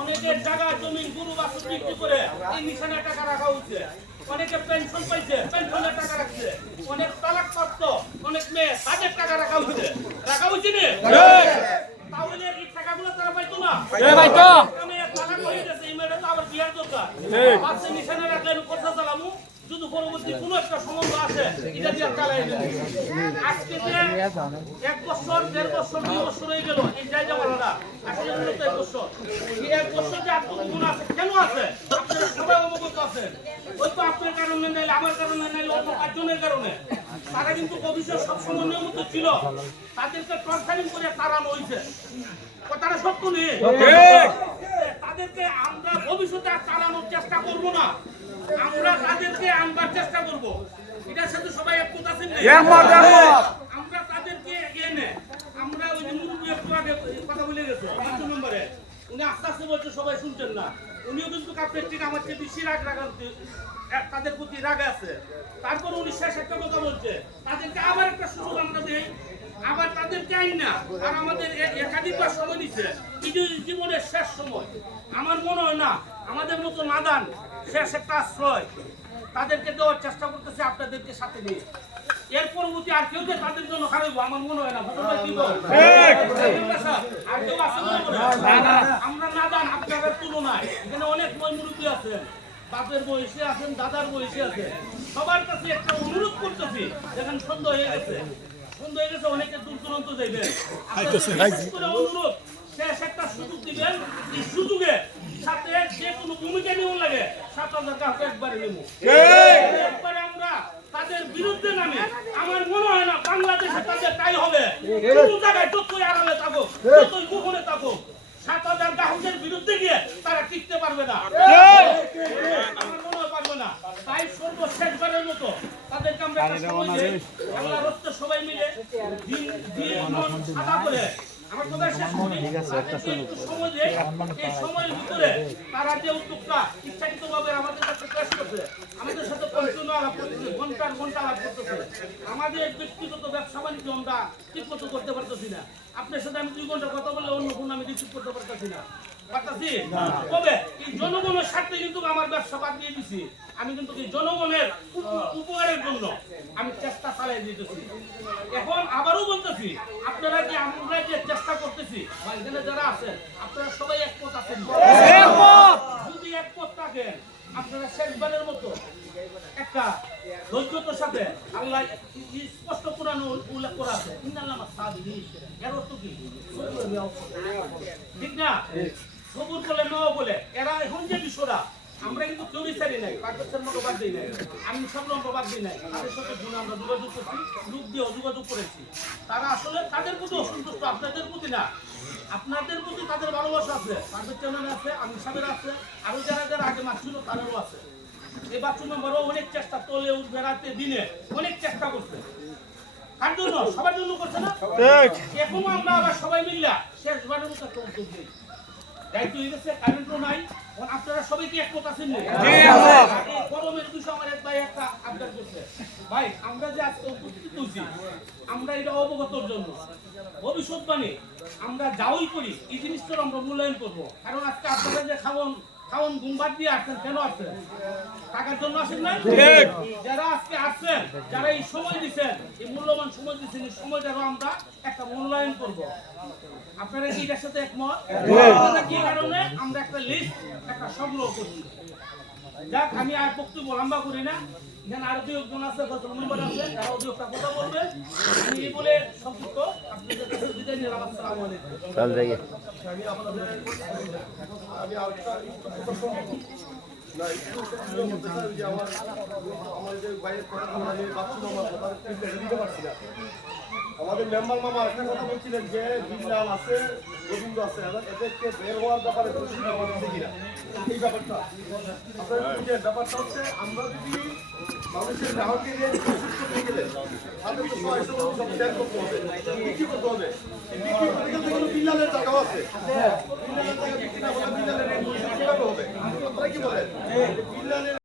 অনেকের জায়গা জমি গরু বাছুর বিক্রি করে এই মিশনে টাকা রাখা হচ্ছে। অনেকে পেনশন পাইছে, পেনশনের টাকা রাখছে। অনেক তালাক প্রাপ্ত অনেক মেয়ে তাদের টাকা রাখা হচ্ছে না? তাহলে এই টাকাগুলো তারা পাইতো না? আমি তালাক হয়ে গেছে, এই মেয়েটা তো আবার বিয়ার দরকার। বাচ্চা মিশনে রাখলেন কথা চালামু, যদি পরবর্তী কোনো একটা সম্বন্ধ আছে এটা দিয়ে চালাই দেব। আজকে যে 1 বছর 1.5 বছর 2 বছর হয়ে গেল এই জায়গা বলাটা আসলে মূলত 1 বছর। এই 1 বছর যে আত্মগুণ আছে কেন আছে আপনারা সবাই অবগত আছেন। ওই তো আপনার কারণে নাইলে আমার কারণে নাইলে অন্য পাঁচজনের কারণে তারা কিন্তু ভবিষ্যৎ সবসময় নিয়মিত ছিল, তাদেরকে টর্চারিং করে তাড়ানো হয়েছে। কথাটা সত্য নেই? তাদেরকে আমরা ভবিষ্যতে আর তাড়ানোর চেষ্টা করবো না, আমরা তাদেরকে আনবার চেষ্টা করব। এটার সাথে সবাই একমত আছেন? আমরা তাদেরকে এনে আমরা ওই যে মুরব্বী একটু আগে কথা বলে গেছে 5 নম্বরে, উনি আস্তে আস্তে বলছে সবাই শুনছেন না। উনিও কিন্তু আপনার ঠিক আমার চেয়ে বেশি রাগ তাদের প্রতি রাগ আছে। তারপর উনি শেষ একটা কথা বলছে, তাদেরকে আবার একটা সুযোগ আমরা দেই, আবার তাদেরকে আইন না। আর আমাদের একাধিকবার সময় দিচ্ছে, জীবনের শেষ সময়। আমার মনে হয় না আমাদের মতো নাদান শেষ একটা আশ্রয় তাদেরকে দেওয়ার চেষ্টা করতেছে আপনাদেরকে সাথে নিয়ে। এর পরবর্তী আর কেউ যে তাদের জন্য খারাপ আমার মনে হয় না। আর কেউ আছে আমরা নাদান আপনাদের তুলনায়। এখানে অনেক মুরব্বী আছেন, বাপের বয়সে আছেন, দাদার বয়সে আছে। সবার কাছে একটা অনুরোধ করতেছি, দেখেন সন্ধ্যা হয়ে গেছে, অনেকে দূর দূরান্ত যাইবেন, অনুরোধ শেষ একটা সুযোগ দিবেন। এই সুযোগে সাথে যে কোনো ভূমিকা নিয়ে লাগে 7,000 টাকা একবারে নেব। একবারে আমরা তাদের বিরুদ্ধে নামে আমার মনে হয় না বাংলাদেশে তাদের তাই হবে। কোনো জায়গায় যতই আড়ালে থাকো, যতই গোপনে থাকো, 7,000 গ্রাহকের বিরুদ্ধে গিয়ে তারা টিকতে পারবে না, আমার মনে হয় পারবে না। তাই সর্বশেষবারের মতো তাদেরকে আমরা বাংলা রক্ত সবাই মিলে সাদা করে আমার কথা শেষ করি। একটু সময় দেয়, এই সময়ের ভিতরে তারা যে উদ্যোগটা ইচ্ছাকৃতভাবে আমাদের কাছে পেশ করছে, আমাদের সাথে কন্টিনিউ আলাপ করতেছে, ঘন্টার ঘন্টা আলাপ করতেছে। আমাদের ব্যক্তিগত ব্যবসা বাণিজ্য আমরা ঠিক মতো করতে পারতেছি না। আপনার সাথে আমি 2 ঘন্টা কথা বললে অন্য ফোন আমি রিসিভ করতে পারতেছি না। তবে এই জনগণের স্বার্থে কিন্তু আমার ব্যবসা বাদ দিয়ে দিছি। আমি কিন্তু এই জনগণের উপকারের জন্য আমি চেষ্টা চালিয়ে দিতেছি। এখন আবারও বলতেছি, আপনারা যে আমরা যে চেষ্টা করতেছি, এখানে যারা আছেন আপনারা সবাই একমত আছেন? যদি একমত থাকেন আপনারা শেষবারের মতো একটা ধৈর্যতার সাথে, আল্লাহ স্পষ্ট কোরআন উল্লেখ করা আছে, এর অর্থ কি? ঠিক না? সবুর বলে ন বলে এরা এখন যে বিষয়টা আমরা কিন্তু কেউ বিচারি নাই, পার্বত্যের মতো বাদ দিই নাই, আমি সব নম্বর বাদ দিই নাই। তাদের সাথে গুণে আমরা যোগাযোগ করছি, লোক দিয়েও যোগাযোগ করেছি। তারা আসলে তাদের প্রতি অসন্তুষ্ট, আপনাদের প্রতি না। আপনাদের প্রতি তাদের ভালোবাসা আছে, পার্বত্য আছে, আমি সাবের আছে, আরো যারা যারা আগে মারছিল তাদেরও আছে। এই 5 নম্বরও অনেক চেষ্টা, তোলে বেড়াতে দিনে অনেক চেষ্টা করছে। কার জন্য? সবার জন্য করছে না? এখনো আমরা আবার সবাই মিললা শেষবারের মতো একটা উদ্যোগ নিই। দায়িত্ব হয়ে গেছে, কারেন্টও নাই। আপনারা সবাই কি একমত আছেন? গরমের বিষয় আমার এক ভাই একটা আবদার করছে, ভাই আমরা যে আজকে উপস্থিত হয়েছি আমরা এটা অবগতর জন্য ভবিষ্যৎবাণী আমরা যাওই করি এই জিনিসটা আমরা মূল্যায়ন করবো। কারণ আজকে আপনারা যে খাওয়ান গুমবাদ দিয়ে আসছেন, কেন আসছেন? টাকার জন্য আসেন না? যারা আজকে আসছেন, যারা এই সময় দিচ্ছেন, এই মূল্যবান সময় দিচ্ছেন, এই সময়টারও আমরা একটা মূল্যায়ন করব। আপনারা কি এটার সাথে একমত? কি কারণে আমরা একটা লিস্ট একটা সংগ্রহ করছি। যাক, আমি আর বক্তব্য লম্বা করি না। এখানে আরো 2 জন আছে, 10 নম্বর আছে, তারা একটা কথা বলবে। আমি এই বলে সংক্ষিপ্ত আপনাদের কাছে বিদায় নিলাম। আসসালামু আলাইকুম। আমাদের মেম্বার মামা একটা কথা বলছিলেন যে বিল্লাল আছে, গোবিন্দ আছে, এদেরকে বের হওয়ার ব্যাপারে কিনা এই ব্যাপারটা আপনার ব্যাপারটা হচ্ছে, আমরা যদি মানুষের গ্রাহকের তাদের তো সব শেয়ার করতে হবে, বিক্রি করতে হবে। বিক্রি করতে গেলে বিল্লালের টাকাও আছে, বিল্লালের টাকা বিক্রি না হলে বিল্লালের রেট কিভাবে হবে? আপনারা কি বলেন? বিল্লালের